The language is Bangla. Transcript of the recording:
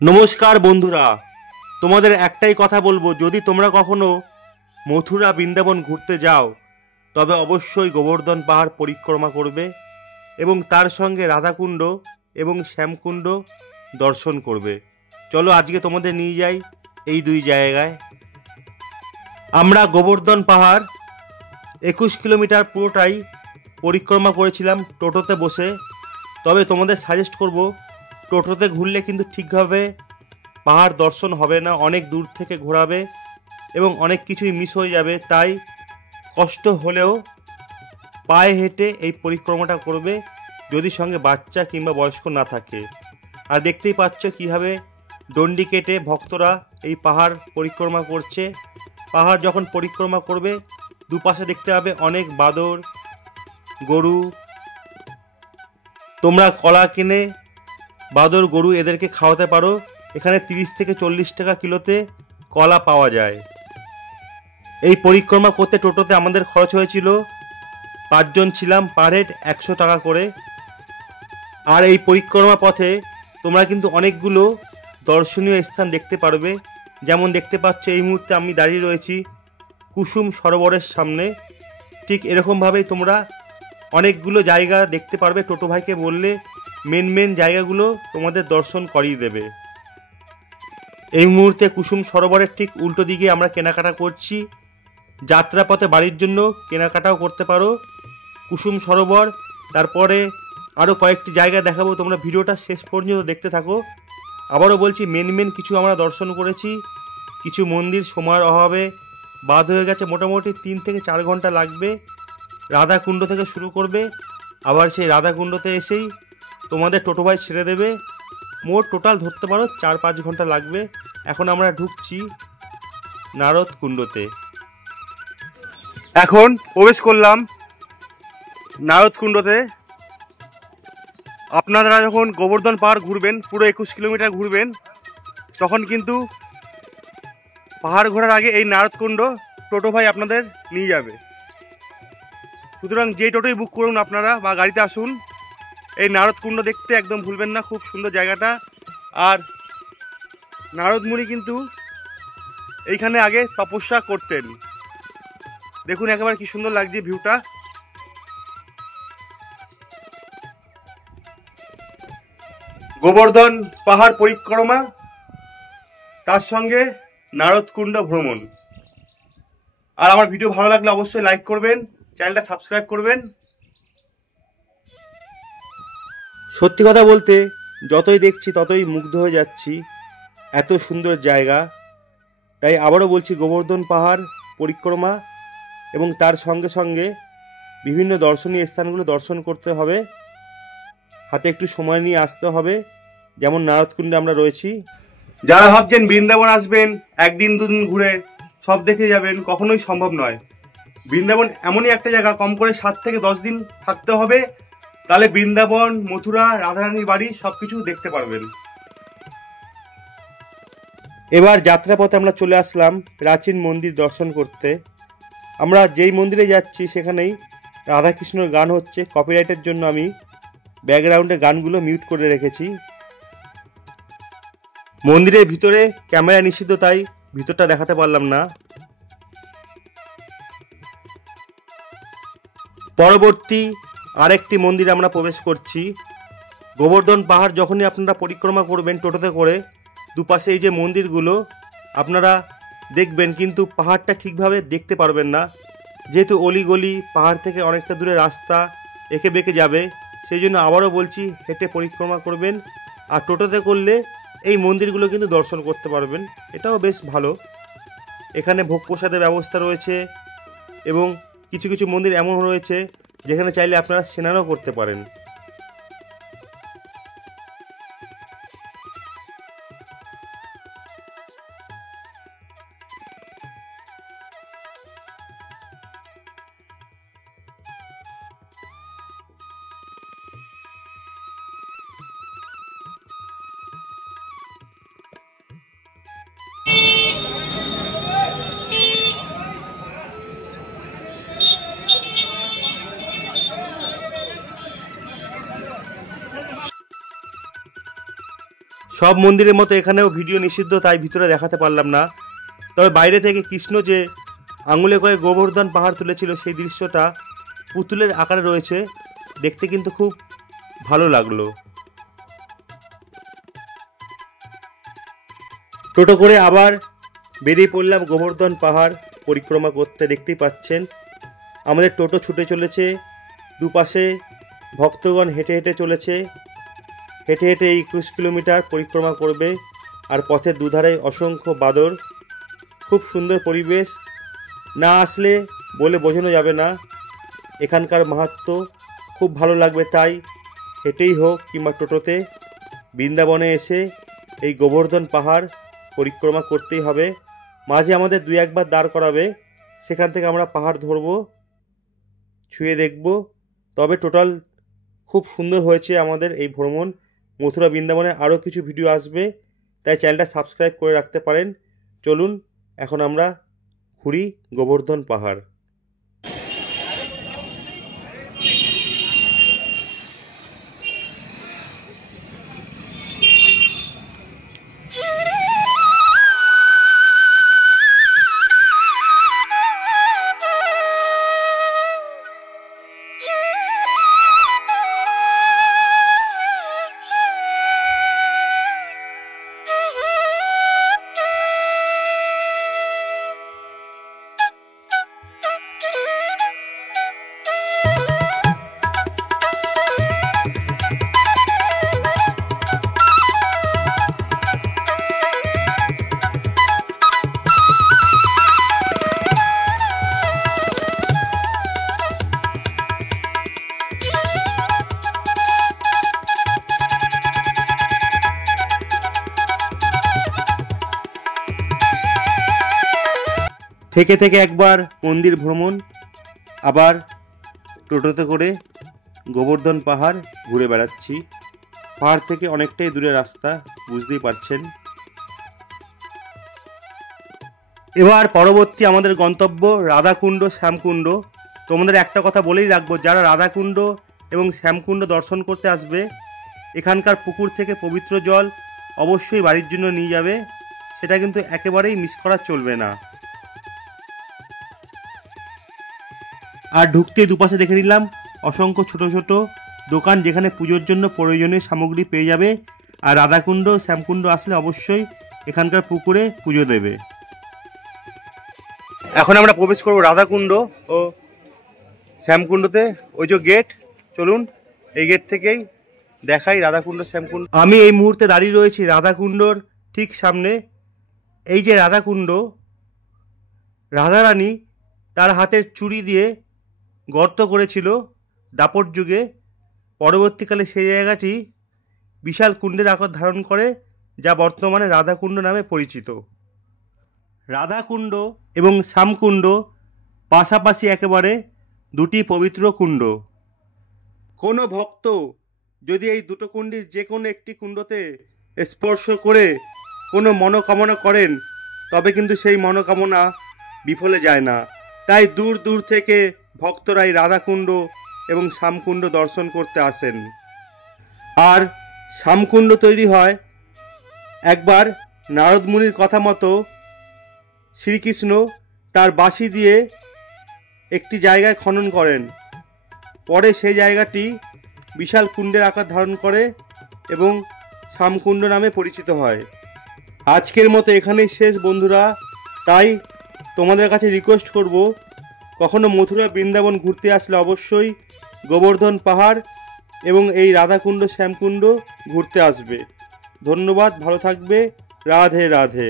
নমস্কার বন্ধুরা, তোমাদের একটাই কথা বলবো, যদি তোমরা কখনো মথুরা বৃন্দাবন ঘুরতে যাও তবে অবশ্যই গোবর্ধন পাহাড় পরিক্রমা করবে এবং তার সঙ্গে রাধাকুণ্ড এবং শ্যামকুণ্ড দর্শন করবে। চলো আজকে তোমাদের নিয়ে যাই এই দুই জায়গায়। আমরা গোবর্ধন পাহাড় 21 কিলোমিটার পুরোটাই পরিক্রমা করেছিলাম টোটোতে বসে। তবে তোমাদের সাজেস্ট করব, টোটোতে ঘুরলে কিন্তু ঠিকভাবে পাহাড় দর্শন হবে না, অনেক দূর থেকে ঘোরাবে এবং অনেক কিছুই মিস হয়ে যাবে। তাই কষ্ট হলেও পায়ে হেঁটে এই পরিক্রমাটা করবে যদি সঙ্গে বাচ্চা কিংবা বয়স্ক না থাকে। আর দেখতেই পাচ্ছ কীভাবে ডন্ডি কেটে ভক্তরা এই পাহাড় পরিক্রমা করছে। পাহাড় যখন পরিক্রমা করবে দুপাশে দেখতে পাবে অনেক বাদর, গরু। তোমরা কলা কিনে বাদর, গরু এদেরকে খাওয়াতে পারো। এখানে 30 থেকে 40 টাকা কিলোতে কলা পাওয়া যায়। এই পরিক্রমা করতে টোটোতে আমাদের খরচ হয়েছিল, 5 জন ছিলাম, পার হেড 100 টাকা করে। আর এই পরিক্রমা পথে তোমরা কিন্তু অনেকগুলো দর্শনীয় স্থান দেখতে পারবে। যেমন দেখতে পাচ্ছ এই মুহূর্তে আমি দাঁড়িয়ে রয়েছি কুসুম সরোবরের সামনে। ঠিক এরকমভাবেই তোমরা অনেকগুলো জায়গা দেখতে পারবে। টোটো ভাইকে বললে মেন জায়গাগুলো তোমাদের দর্শন করিয়ে দেবে। এই মুহূর্তে কুসুম সরোবরের ঠিক উল্টো দিকে আমরা কেনাকাটা করছি। যাত্রাপথে বাড়ির জন্য কেনাকাটাও করতে পারো। কুসুম সরোবর, তারপরে আরও কয়েকটি জায়গা দেখাবো, তোমরা ভিডিওটা শেষ পর্যন্ত দেখতে থাকো। আবারও বলছি, মেন কিছু আমরা দর্শন করেছি। কিছু মন্দির সময়ের অভাবে বাদ হয়ে গেছে। মোটামুটি 3 থেকে 4 ঘন্টা লাগবে। রাধাকুণ্ড থেকে শুরু করবে, আবার সেই রাধাকুণ্ডতে এসেই তোমাদের টোটো ভাই ছেড়ে দেবে। মোট টোটাল ধরতে পারো 4-5 ঘন্টা লাগবে। এখন আমরা ঢুকছি নারদ কুণ্ডতে। এখন প্রবেশ করলাম নারদ কুণ্ডতে। আপনারা যখন গোবর্ধন পাহাড় ঘুরবেন, পুরো 21 কিলোমিটার ঘুরবেন, তখন কিন্তু পাহাড় ঘোরার আগে এই নারদ কুণ্ড টোটো ভাই আপনাদের নিয়ে যাবে। সুতরাং যে টোটোই বুক করুন আপনারা বা গাড়িতে আসুন, এই নারদ কুণ্ড দেখতে একদম ভুলবেন না। খুব সুন্দর জায়গাটা। আর নারদ মুনি কিন্তু এইখানে আগে তপস্যা করতেন। দেখুন একেবারে কি সুন্দর লাগছে ভিউটা। গোবর্ধন পাহাড় পরিক্রমা, তার সঙ্গে নারদ কুণ্ড ভ্রমণ। আর আমার ভিডিও ভালো লাগলে অবশ্যই লাইক করবেন, চ্যানেলটা সাবস্ক্রাইব করবেন। সত্যি কথা বলতে যতই দেখছি ততই মুগ্ধ হয়ে যাচ্ছি, এত সুন্দর জায়গা। তাই আবারও বলছি, গোবর্ধন পাহাড় পরিক্রমা এবং তার সঙ্গে সঙ্গে বিভিন্ন দর্শনীয় স্থানগুলো দর্শন করতে হবে। হাতে একটু সময় নিয়ে আসতে হবে। যেমন নারদকুণ্ডে আমরা রয়েছি। যারা ভাবছেন বৃন্দাবন আসবেন, 1 দিন 2 দিন ঘুরে সব দেখে যাবেন, কখনোই সম্ভব নয়। বৃন্দাবন এমনই একটা জায়গা, কম করে 7 থেকে 10 দিন থাকতে হবে। তাহলে বৃন্দাবন, মথুরা, রাধারানীর বাড়ি সব কিছু দেখতে পারবেন। এবার যাত্রাপথে আমরা চলে আসলাম প্রাচীন মন্দির দর্শন করতে। আমরা যেই মন্দিরে যাচ্ছি সেখানেই রাধাকৃষ্ণর গান হচ্ছে। কপিরাইটের জন্য আমি ব্যাকগ্রাউন্ডে গানগুলো মিউট করে রেখেছি। মন্দিরের ভিতরে ক্যামেরা নিষিদ্ধ, তাই ভিতরটা দেখাতে পারলাম না। পরবর্তী আরেকটি মন্দিরে আমরা প্রবেশ করছি। গোবর্ধন পাহাড় যখনই আপনারা পরিক্রমা করবেন টোটোতে করে, দুপাশে এই যে মন্দিরগুলো আপনারা দেখবেন, কিন্তু পাহাড়টা ঠিকভাবে দেখতে পারবেন না, যেহেতু অলিগলি, পাহাড় থেকে অনেকটা দূরে রাস্তা, এঁকে বেঁকে যাবে। সেই জন্য আবারও বলছি, হেঁটে পরিক্রমা করবেন। আর টোটোতে করলে এই মন্দিরগুলো কিন্তু দর্শন করতে পারবেন, এটাও বেশ ভালো। এখানে ভোগ প্রসাদের ব্যবস্থা রয়েছে এবং কিছু কিছু মন্দির এমন রয়েছে যেখানে চাইলে আপনারা স্নানও করতে পারেন। সব মন্দিরের মতো এখানেও ভিডিও নিষিদ্ধ, তাই ভিতরে দেখাতে পারলাম না। তবে বাইরে থেকে কৃষ্ণ যে আঙুলে করে গোবর্ধন পাহাড় তুলেছিল সেই দৃশ্যটা পুতুলের আকারে রয়েছে, দেখতে কিন্তু খুব ভালো লাগলো। টোটো করে আবার বেরিয়ে পড়লাম গোবর্ধন পাহাড় পরিক্রমা করতে। দেখতেই পাচ্ছেন আমাদের টোটো ছুটে চলেছে, দুপাশে ভক্তগণ হেঁটে হেঁটে চলেছে। হেঁটে হেঁটে এই 21 কিলোমিটার পরিক্রমা করবে। আর পথের দুধারে অসংখ্য বাদর, খুব সুন্দর পরিবেশ, না আসলে বলে বোঝানো যাবে না এখানকার মাহাত্ম্য। খুব ভালো লাগবে, তাই হেঁটেই হোক কিংবা টোটোতে বৃন্দাবনে এসে এই গোবর্ধন পাহাড় পরিক্রমা করতেই হবে। মাঝে আমাদের 2-1 বার দাঁড় করাবে, সেখান থেকে আমরা পাহাড় ধরবো, ছুঁয়ে দেখব। তবে টোটাল খুব সুন্দর হয়েছে আমাদের এই ভ্রমণ। মথুরা বৃন্দাবনে আরও কিছু ভিডিও আসবে, তাই চ্যানেলটা সাবস্ক্রাইব করে রাখতে পারেন। চলুন এখন আমরা ঘুরি গোবর্ধন পাহাড়। থেকে থেকে একবার মন্দির ভ্রমণ, আবার টোটোতে করে গোবর্ধন পাহাড় ঘুরে বেড়াচ্ছি। পাহাড় থেকে অনেকটাই দূরে রাস্তা, বুঝতেই পারছেন। এবার পরবর্তী আমাদের গন্তব্য রাধাকুণ্ড, শ্যামকুণ্ড। তোমাদের একটা কথা বলেই রাখবো, যারা রাধাকুণ্ড এবং শ্যামকুণ্ড দর্শন করতে আসবে, এখানকার পুকুর থেকে পবিত্র জল অবশ্যই বাড়ির জন্য নিয়ে যাবে, সেটা কিন্তু একেবারেই মিস করা চলবে না। আর ঢুকতে দুপাশে দেখে নিলাম অসংখ্য ছোট ছোট দোকান, যেখানে পুজোর জন্য প্রয়োজনীয় সামগ্রী পেয়ে যাবে। আর রাধাকুণ্ড, শ্যামকুণ্ড আসলে অবশ্যই এখানকার পুকুরে পুজো দেবে। এখন আমরা প্রবেশ করব রাধাকুণ্ড ও শ্যামকুণ্ডতে। ওই যে গেট, চলুন এই গেট থেকেই দেখাই রাধাকুণ্ড, শ্যামকুণ্ড। আমি এই মুহূর্তে দাঁড়িয়ে রয়েছি রাধাকুণ্ডর ঠিক সামনে। এই যে রাধাকুণ্ড, রাধারানী তার হাতের চুড়ি দিয়ে গর্ত করেছিল দাপট যুগে। পরবর্তীকালে সেই জায়গাটি বিশাল কুণ্ডের আকার ধারণ করে, যা বর্তমানে রাধাকুণ্ড নামে পরিচিত। রাধাকুণ্ড এবং শ্যামকুণ্ড পাশাপাশি একেবারে দুটি পবিত্র কুণ্ড। কোনো ভক্ত যদি এই দুটো কুণ্ডের যে কোনো একটি কুণ্ডতে স্পর্শ করে কোনো মনোকামনা করেন, তবে কিন্তু সেই মনোকামনা বিফলে যায় না। তাই দূর দূর থেকে ভক্তরা এই রাধাকুণ্ড এবং শ্যামকুণ্ড দর্শন করতে আসেন। আর শ্যামকুণ্ড তৈরি হয় একবার নারদ মুনির কথা মতো শ্রীকৃষ্ণ তার বাঁশি দিয়ে একটি জায়গায় খনন করেন, পরে সেই জায়গাটি বিশাল কুণ্ডের আকার ধারণ করে এবং শ্যামকুণ্ড নামে পরিচিত হয়। আজকের মতো এখানেই শেষ বন্ধুরা। তাই তোমাদের কাছে রিকোয়েস্ট করব, কখনো মথুরা বৃন্দাবন ঘুরতে আসলে অবশ্যই গোবর্ধন পাহাড় এবং এই রাধাকুণ্ড, শ্যামকুণ্ড ঘুরতে আসবে। ধন্যবাদ, ভালো থাকবে, রাধে রাধে।